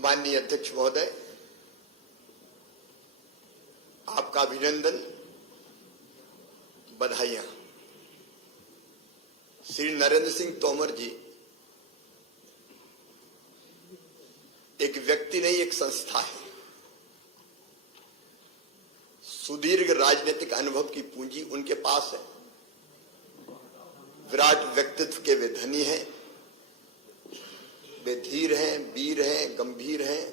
माननीय अध्यक्ष महोदय, आपका अभिनंदन, बधाइयां। श्री नरेंद्र सिंह तोमर जी एक व्यक्ति नहीं, एक संस्था है। सुदीर्घ राजनीतिक अनुभव की पूंजी उनके पास है। विराट व्यक्तित्व के वे धनी हैं, वे धीर हैं, वीर हैं, गंभीर हैं।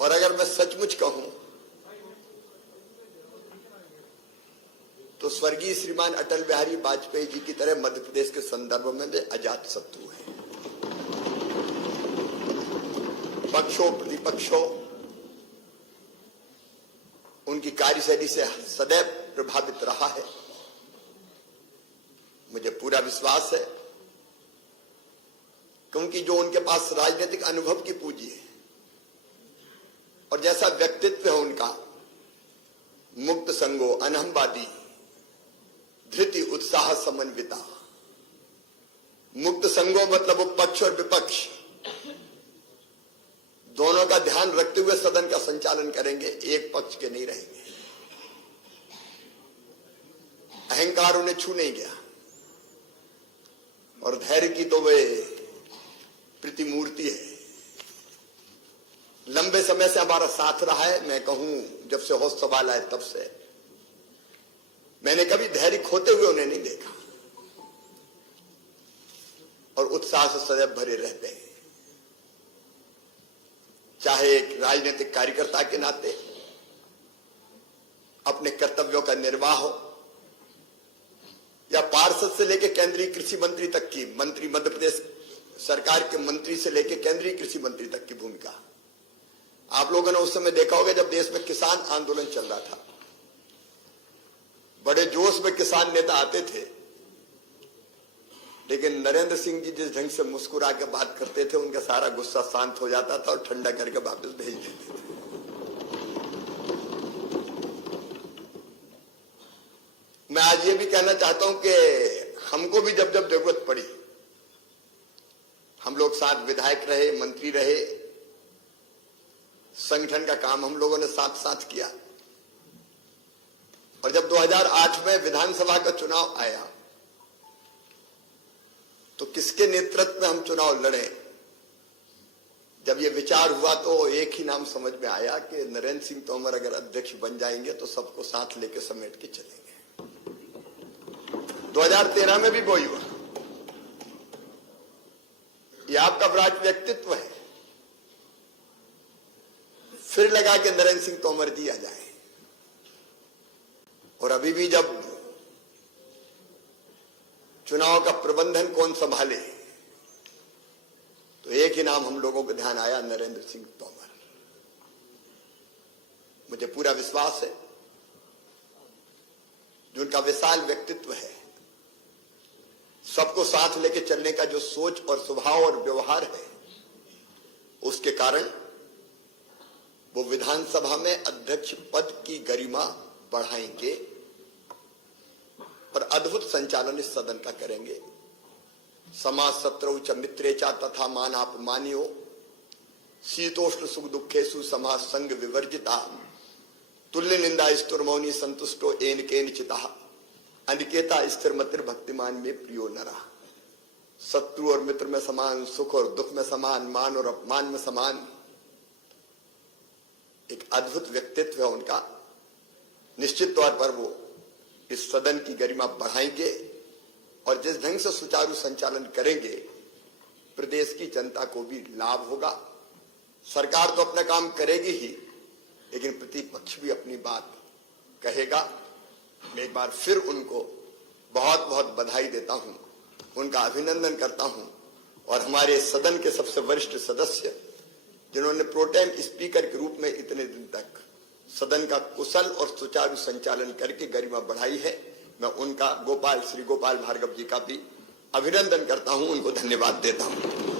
और अगर मैं सचमुच कहूं तो स्वर्गीय श्रीमान अटल बिहारी वाजपेयी जी की तरह मध्य प्रदेश के संदर्भ में वे अजात शत्रु हैं। पक्षों प्रतिपक्षों उनकी कार्यशैली से सदैव प्रभावित रहा है। मुझे पूरा विश्वास है क्योंकि जो उनके पास राजनीतिक अनुभव की पूंजी है और जैसा व्यक्तित्व है उनका, मुक्त संगो, अनहमवादी, धृति उत्साह समन्विता। मुक्त संगो मतलब वो पक्ष और विपक्ष दोनों का ध्यान रखते हुए सदन का संचालन करेंगे, एक पक्ष के नहीं रहेंगे। अहंकार उन्हें छू नहीं गया और धैर्य की तो वे प्रतिमूर्ति है। लंबे समय से हमारा साथ रहा है। मैं कहूं जब से होश सवाल आए तब से मैंने कभी धैर्य खोते हुए उन्हें नहीं देखा और उत्साह से सदैव भरे रहते हैं। चाहे एक राजनीतिक कार्यकर्ता के नाते अपने कर्तव्यों का निर्वाह हो या पार्षद से लेकर केंद्रीय कृषि मंत्री तक की, मंत्री मध्य प्रदेश सरकार के मंत्री से लेकर केंद्रीय कृषि मंत्री तक की भूमिका। आप लोगों ने उस समय देखा होगा जब देश में किसान आंदोलन चल रहा था, बड़े जोश में किसान नेता आते थे, लेकिन नरेंद्र सिंह जी जिस ढंग से मुस्कुरा के बात करते थे उनका सारा गुस्सा शांत हो जाता था और ठंडा करके वापस भेज देते थे। मैं आज ये भी कहना चाहता हूं कि हमको भी जब जब जरूरत पड़ी, हम लोग साथ विधायक रहे, मंत्री रहे, संगठन का काम हम लोगों ने साथ साथ किया। और जब 2008 में विधानसभा का चुनाव आया तो किसके नेतृत्व में हम चुनाव लड़े, जब ये विचार हुआ तो एक ही नाम समझ में आया कि नरेंद्र सिंह तोमर अगर अध्यक्ष बन जाएंगे तो सबको साथ लेके समेट के चलेंगे। 2013 में भी वही हुआ। ये आपका विराट व्यक्तित्व है। फिर लगा कि नरेंद्र सिंह तोमर जी आ जाए। और अभी भी जब चुनाव का प्रबंधन कौन संभाले तो एक ही नाम हम लोगों को ध्यान आया, नरेंद्र सिंह तोमर। मुझे पूरा विश्वास है जो उनका विशाल व्यक्तित्व है, सबको साथ लेके चलने का जो सोच और स्वभाव और व्यवहार है, उसके कारण वो विधानसभा में अध्यक्ष पद की गरिमा बढ़ाएंगे और अद्भुत संचालन इस सदन का करेंगे। समाज शत्रु च मित्रेचा तथा मानापमानियो शीतोष्ण सुख दुखेषु समाज संग विवर्जिता तुल्य निंदा स्तुर्मौनी संतुष्टो एन केनचिता अनिकेता स्थिर मतिर भक्तिमान में प्रियो नरा। शत्रु और मित्र में समान, सुख और दुख में समान, मान और अपमान में समान। एक अद्भुत व्यक्तित्व है उनका। निश्चित तौर पर वो इस सदन की गरिमा बढ़ाएंगे और जिस ढंग से सुचारू संचालन करेंगे प्रदेश की जनता को भी लाभ होगा। सरकार तो अपना काम करेगी ही, लेकिन प्रतिपक्ष भी अपनी बात कहेगा। मैं एक बार फिर उनको बहुत बहुत बधाई देता हूं, उनका अभिनंदन करता हूं। और हमारे सदन के सबसे वरिष्ठ सदस्य जिन्होंने प्रोटेम स्पीकर के रूप में इतने दिन तक सदन का कुशल और सुचारू संचालन करके गरिमा बढ़ाई है, मैं उनका श्री गोपाल भार्गव जी का भी अभिनंदन करता हूं, उनको धन्यवाद देता हूं।